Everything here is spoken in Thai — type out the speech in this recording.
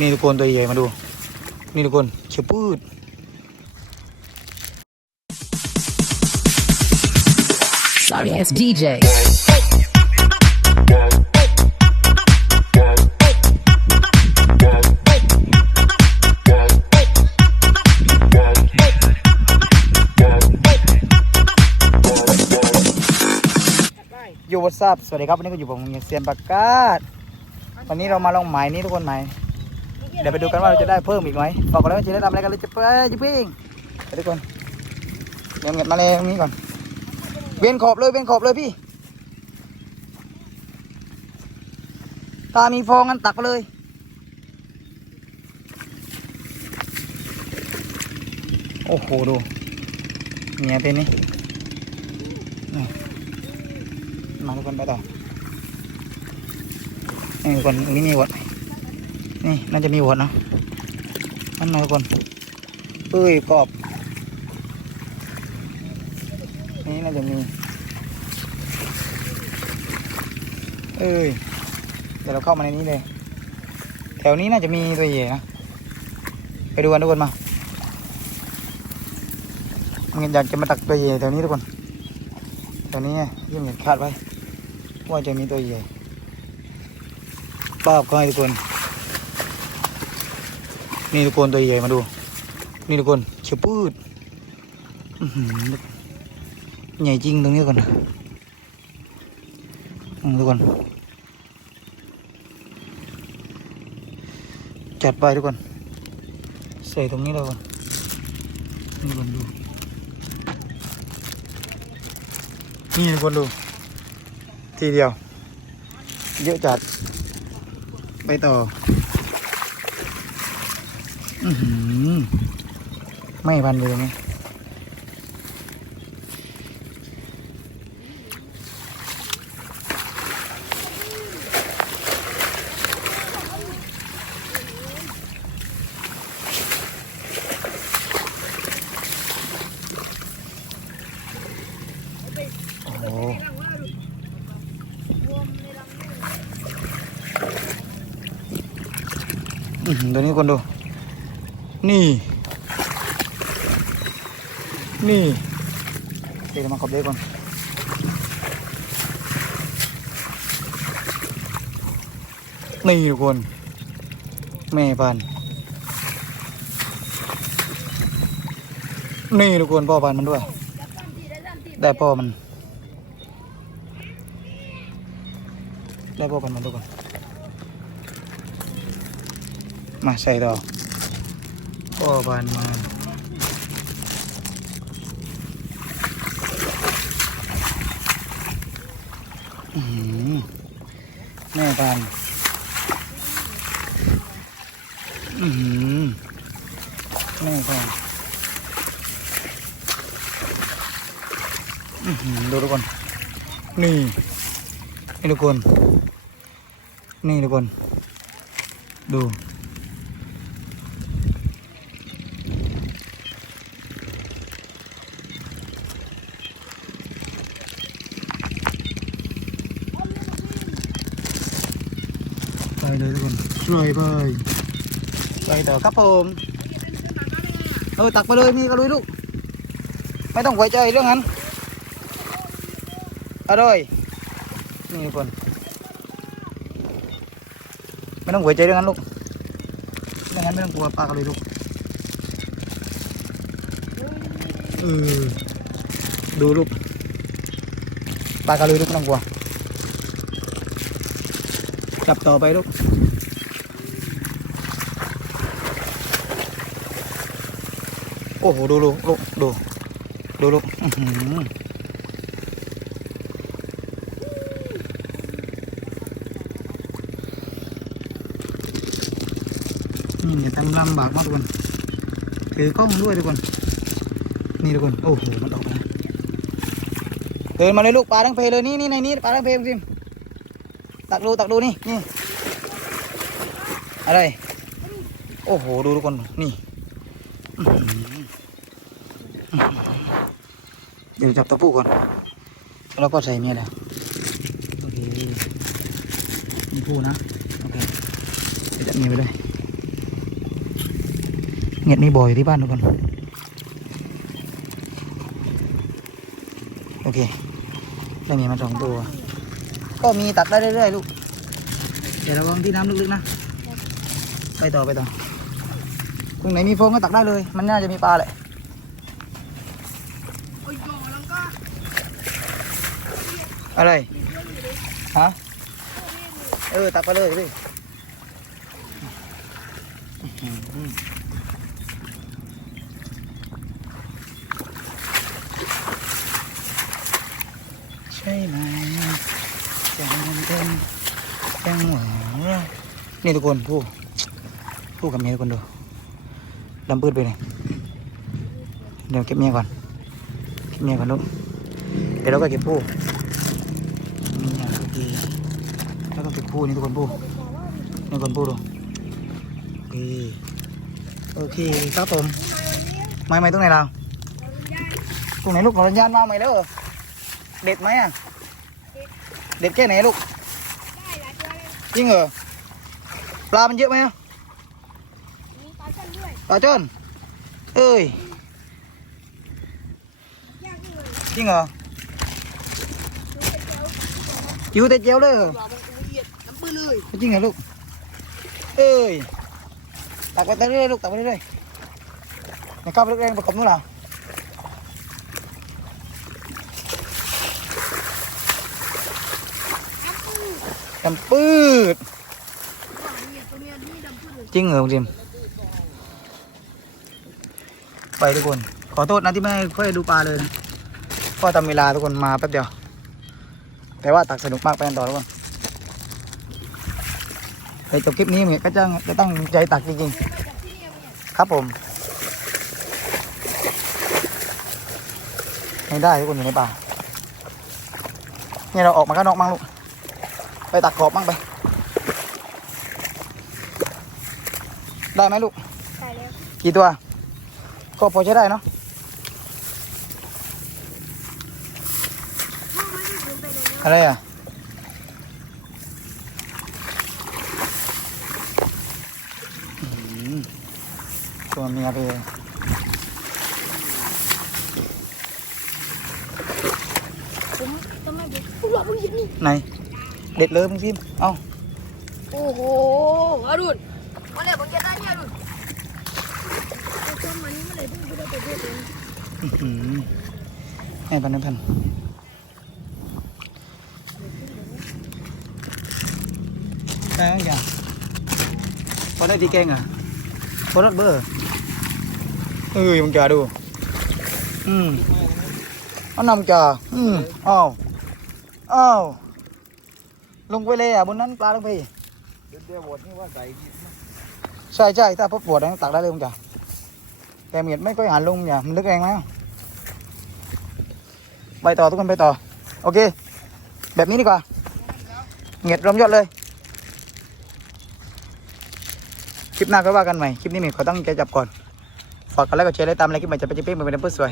นี่ทุกคนตัวใหญ่มาดู นี่ทุกคนเขียวปืด Sorry ass DJ. อยู่วัดซับสวัสดีครับ วันนี้ก็อยู่ผมเซียนปากกาดวันนี้เรามาลองหมายนี้ทุกคนหมาย เดี๋ยวไปดูกันว่าเราจะได้เพิ่มอีกไหมบอกกันแล้วว่าจะได้ทำอะไรกันเลยจะไปจะพิงไปทุกคนเดินกันมาเลยตรงนี้ก่อน เวียนขอบเลยเวียนขอบเลยพี่ ตามีฟองกันตักไปเลยโอ้โหดูเนี่ยเป็นนี่มาทุกคนไปต่อนี่ทุกคนตรงนี้มีวัด นี่น่าจะมีวัดเนะนั่นนะทุกคนเอ้ยกรอบ นี่น่าจะมี เอ้ยเดี๋ยวเราเข้ามาในนี้เลย แถวนี้น่าจะมีตัวใหญ่นะ ไปดูกันทุกคนมามันอยากจะมาตักตัวใหญ่แถวนี้ทุกคน แถวนี้ยิ่งเห็นคาดไว้ ว่าจะมีตัวใหญ่ป้าบก็ให้ทุกคน นี่ทุกคนตัวใหญ่มาดู นี่ทุกคนเขียวปืดอื้อหือใหญ่จริงตรงนี้กคนอืมทุกคน จัดไปทุกคน ใส่ตรงนี้เลยทุกคนนี่ทุกคนดู นี่ทุกคนดู ทีเดียว เยอะจัด ไปต่อ ไม่พันเลยตรงอืมตัวนี้คนดู นี่ นี่เดี๋ยวมาขอบเด็กก่อนนี่ทุกคน แม่พันนี่ทุกคนพ่อพันมันด้วย ได้พ่อมัน ได้พ่อพันมันทุกคนมาใส่ต่อ พ่อบานมาอือแม่บานอือหือแม่บานอือหือดูทุกคน นี่นี่ทุกคน นี่ทุกคน ดู ไปเลยทุกคน ช่วยไปไปต่อครับผมเออตักไปเลยมีกระลุยลูก ไม่ต้องไว้ใจเรื่องนั้นเอาเลยนี่คนไม่ต้องไว้ใจเรื่องนั้นลูกไม่งั้นไม่ต้องกลัวปลากระลุยลูกเออดูลูกปลากระลุยลูกไม่ต้องกลัวจับต่อไปลูก อ้โหดูลูกลูกดูดูลูกนี่เนี่ยตั้งลำบากมากทุกคนถือกล้องด้วยทุกคนนี่ทุกคนโอ้โหมันออกมาเดินมาเลยลูกปลาทั้งเพเลยนี่นี่ในนี้ปลาทั้งเพซิมตักดูตักดูนี่นี่อะไร โอ้โห ดูทุกคน นี่ เดี๋ยวจับตะปูก่อน แล้วก็ใส่เมียแล้วโอเคมีปูนะ โอเคเดี๋ยวจับเมียไปเลยเงียดมีบ่อยอยู่ที่บ้านทุกคนโอเคได้มีมาสองตัว ก็มีตัดได้เรื่อยๆลูก เดี๋ยวระวังที่น้ำลึกๆนะ ไปต่อไปต่อตรงไหนมีโฟมก็ตักได้เลย มันน่าจะมีปลาแหละ อะไร ฮะ เออ ตักไปเลยพี่อื้อหือใช่ไหมจังเป็นจังหวะนี่ทุกคนผู้ผู้กับเมียทุกคนดูดำปืดไปเลยเดี๋ยวเก็บเมียก่อน เก็บเมียก่อนลูกเดี๋ยวเราก็เก็บผู้ นี่อแล้วก็เก็บผู้นี่ทุกคนผู้นี่คนผู้ดูโอเคโอเคครับผมไม่ไม่ตรงไหนเราตรงไหนลูกขอสัญญาณมาใหม่แล้วเหรอเด็ดไหมอะเด็ดแค่ไหนลูกจริงเหรอปลามันเยอะไหมปลาชนด้วยปลาจนเอ้ยจริงเหรอ อยู่แต่เจียวเลยเหรอหล่อมันละเอียดน้ำปื้นเลยจริงเหรอลูก เอ้ย ตักไปเรื่อยๆลูก ตักไปเรื่อยๆนะครับเรื่อยๆประกบนู้นเหรอดำปืดหล่อละเอียดตัวเนี้ยนี่ดำปื้นเลยจริงเหรอคุณจิมไปทุกคน ขอโทษนะที่ไม่ค่อยดูปลาเลยนะก็ทำเวลาทุกคนมาแป๊บเดียว แต่ว่าตักสนุกมากไปกันต่อทุกคนเดี๋ยวจบคลิปนี้เหมือนก็จะจะตั้งใจตักจริงๆ ครับผมไม่ได้ทุกคนอยู่ในป่าเนี่ยเราออกมาข้างนอกมั่งลูก ไปตักขอบมั่งไป ได้ไหมลูกใช่แล้ว กี่ตัว ก็พอใช้ได้เนาะ พ่อไม่ได้ถึงไปเลยนะ อะไรอะอื้อหือตัวเมียไปเลยผมทำไมผมผมหล่อมึงเห็นนี่ ไหน เด็ดเลยมึงพิมพ์เอ้า โอ้โหอรุณวันนี้ผมจะได้เนี่ยอรุณตัวมันนี้เมื่อไหร่เพิ่งจะได้ตัวเดียวเองอื้อหือให้พันพัน ได้ยังอย่างพอได้ตีแกงอะพอรถเบอร์เอ้ยมึงจ่าดู อืมเอานำจ่าอืมอ้าวอ้าวลงไปเลยอะบนนั้นปลาลงไปเดี๋ยวบทนี่ว่าใส่ใช่ใช่ถ้าพบปวดนั้นตักได้เลยมึงจ่าแต่เมียดไม่ค่อยหันลงอย่ามันลึกแรงไหมไปต่อทุกคนไปต่อ โอเค แบบนี้ดีกว่าเงียดรวมยอดเลย คลิปหน้าก็ว่ากันใหม่ คลิปนี้มีขอตั้งใจจับก่อน ฝากกันแล้วก็แชร์และตามไลค์คลิปใหม่จะไปจะเป้งไปเป็นเพื่อนสวย